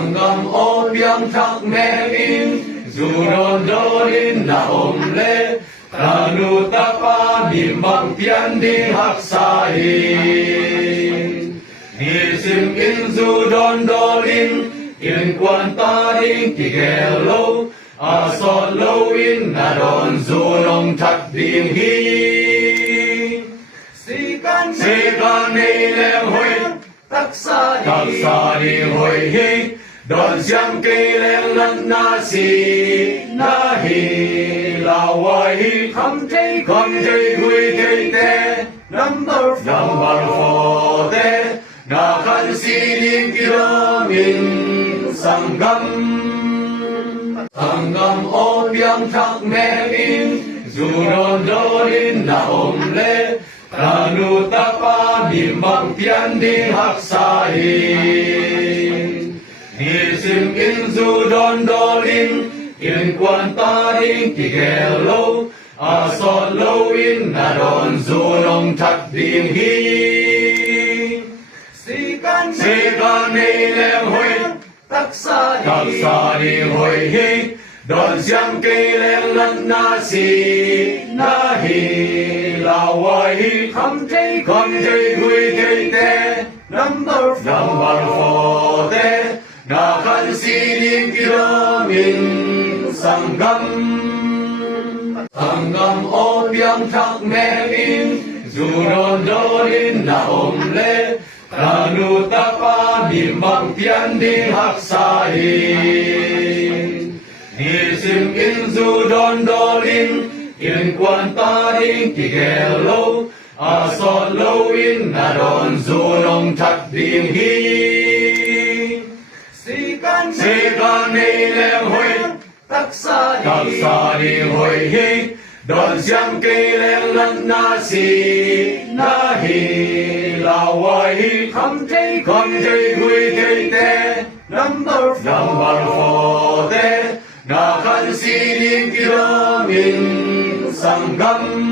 Sangam o biang thak me in Zuron dorin na omle Tanu tapa nimbang tian ding hak sain Nisim in Zuron dorin In quan ta ding tigelo Asot lo in Nadawn Zulong thak ding hi Sikan ni lem hui Tắc xa đi hồi hi Đòn giang cây lem lăn na si Na hi la hoài hi Khăm thấy hui thấy te Number 4 te Na khăn si đi kia min Sangam o biang thak me in Zuron dorin na omle Tanu tapa nimbang tian ding hak sain Nisim in Zuron dorin In quan ta ding tigelo Asot lo in Nadawn Zulong thak ding hi Sikan ni lem hui Tắc xa đi hồi hi Đòn giang cây lem lăn na si Na hi la hoài hi Khăm thấy hui thấy te Number 4 te Na khăn si đi kia min Sangam o biang thak me in Zuron dorin na omle Tanu tapa nimbang tian ding hak sain Nisim in Zuron dorin In quan ta ding tigelo Asot lo in Nadawn Zulong thak ding hi Sikan ni lem hui Tắc xa đi hồi hi Đòn giang cây lem lăn na si Na hi la hoài hi Khăm thấy hui thấy te Number 4 te Na khăn si đi kia min Sangam